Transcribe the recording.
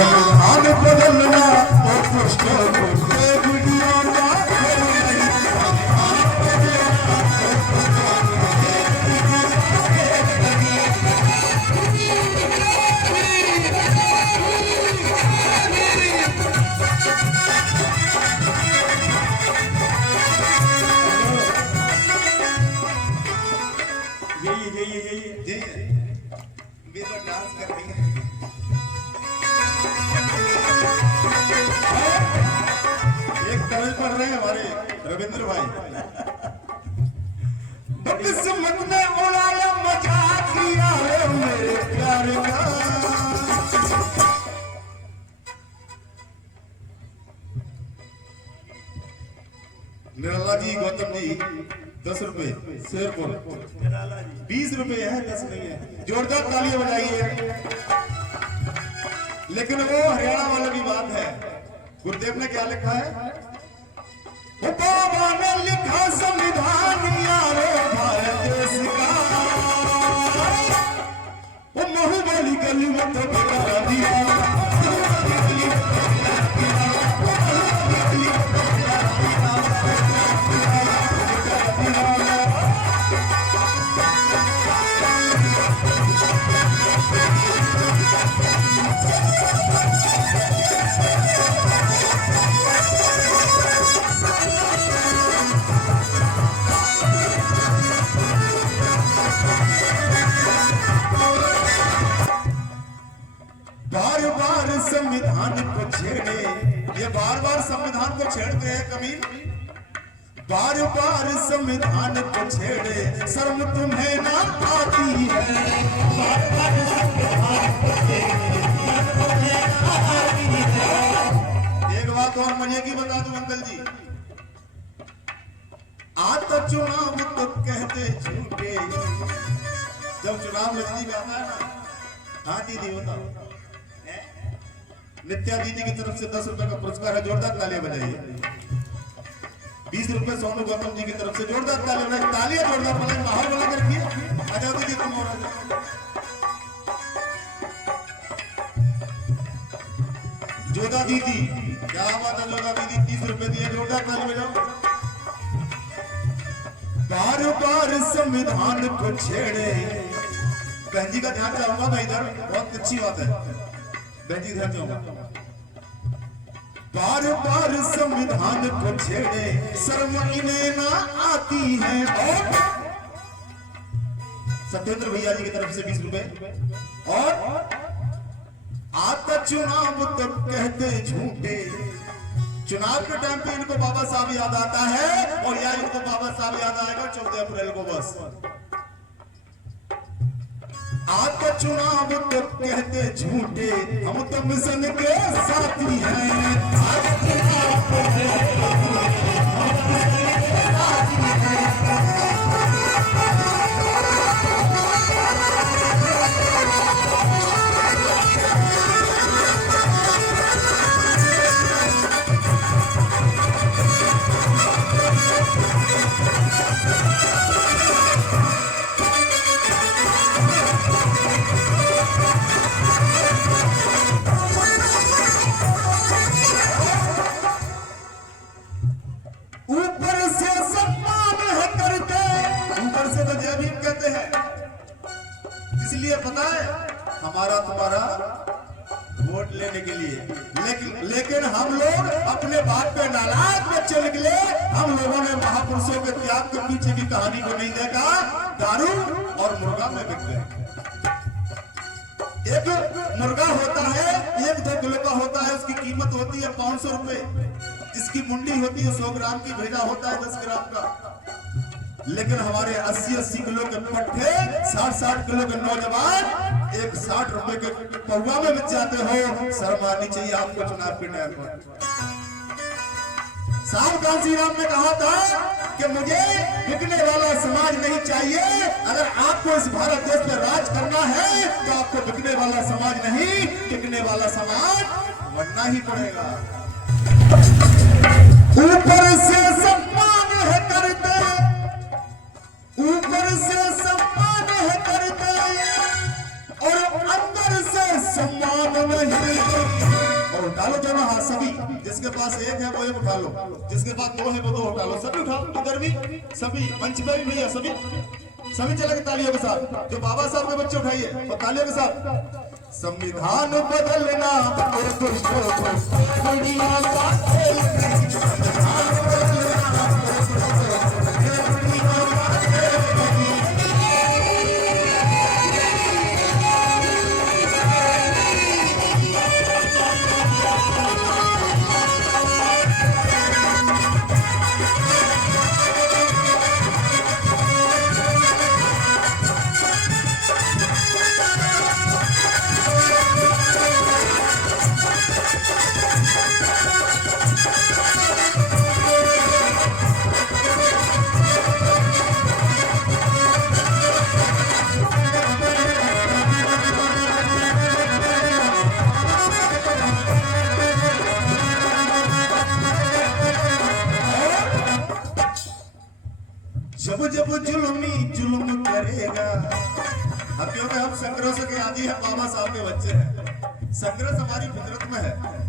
संविधान बदलना तो कुछ वीडियो का डांस कर रही है। एक कवि पढ़ रहे हैं हमारे रविंद्र भाई। किस्मत ने उड़ाया मजाक किया है मेरे प्यार का। निराला जी, गौतम जी 10 रुपए, शेरपुर 20 रुपए है, 10 नहीं है। जोरदार तालियां बजाइए। लेकिन वो हरियाणा वाला भी बात है। गुरुदेव ने क्या लिखा है? बाबा ने लिखा संविधान यारो भारत देश का, वो महुबली गली में तो बिगा दिया। बार बार संविधान को छेड़े, ये बार बार संविधान को छेड़ते हैं कमीन। बार बार संविधान को छेड़े, शर्म तुम्हें ना आती है। बार बार संविधान को छेड़े, शर्म तुम्हें ना आती है। एक बात और मजे की बता दूं अंकल जी, आता चुनाव तो कहते झूठे। जब चुनाव नजदीक में आता है ना, हाँ दीदी बताओ, नित्या दीदी की तरफ से 10 रुपए का पुरस्कार है। जोरदार तालियां बजाइए। 20 रुपए सोनू गौतम जी की तरफ से जोरदार तालियां बजाइए। तालियां जोरदार बजाइए, माहौल बना के रखिए। आ जाओ दीदी, तुम और आ जाओ। जोधा दीदी, क्या बात है जोधा दीदी, 30 रुपए दिए। जोरदार ताली बजाओ। बार बार संविधान को छेड़े। बहन जी का ध्यान चाहूंगा मैं इधर, बहुत अच्छी बात है। जी ध्यान चाहूंगा। बार बार संविधान को छेड़े, शर्म इन्हें ना आती है। और सत्येंद्र भैया जी की तरफ से 20 रुपए। और आता चुनाव तो कहते झूठे। चुनाव के टाइम पे इनको बाबा साहब याद आता है, और या इनको बाबा साहब याद आएगा 14 अप्रैल को बस। आपका चुनाव तो कहते झूठे, हम तो मिशन के साथी हैं। आपका चुनाव तो कहते झूठे, हम तो मिशन के साथी हैं। इसलिए पता है हमारा तुम्हारा वोट लेने के लिए। लेकिन हम लोग अपने बात पे नालायक बच्चे निकले। हम लोगों ने महापुरुषों के त्याग के पीछे की कहानी को नहीं देखा। दारू और मुर्गा में बिक गए। एक मुर्गा होता है 1-2 किलो का होता है, उसकी कीमत होती है 500 रुपए। इसकी मुंडी होती है 100 ग्राम की, भेजा होता है 10 ग्राम का। लेकिन हमारे 80-80 किलो के पट्टे, 60-60 किलो के नौजवान एक 60 रुपए के पौवा में बेच जाते हो। शर्म आनी चाहिए आपको चुनाव के टाइम पर। साहब कांसी राम ने कहा था कि मुझे बिकने वाला समाज नहीं चाहिए। अगर आपको इस भारत देश पर राज करना है तो आपको बिकने वाला समाज नहीं, टिकने वाला समाज बनना ही पड़ेगा। ऊपर से सम्मान है करते, ऊपर से सम्मान है करते और अंदर से सम्मान नहीं। उठा लो दोनों हाथ सभी, जिसके पास एक है वो एक उठा लो, जिसके पास दो है वो दो उठा लो, सभी उठाओ, इधर भी सभी, मंच पे भी भैया सभी, सभी चलेंगे तालियों के साथ। जो बाबा साहब के बच्चे उठाइए और तालियों के साथ। संविधान बदलना और दुष्टों को दुनिया का खेल नहीं, संविधान बदलना और दुष्टों को दुनिया का खेल नहीं। जब जब जुल्मी जुल्म करेगा, हम क्योंकि हम संघर्ष के आदि है, बाबा साहब के बच्चे हैं, संघर्ष हमारी फितरत में है।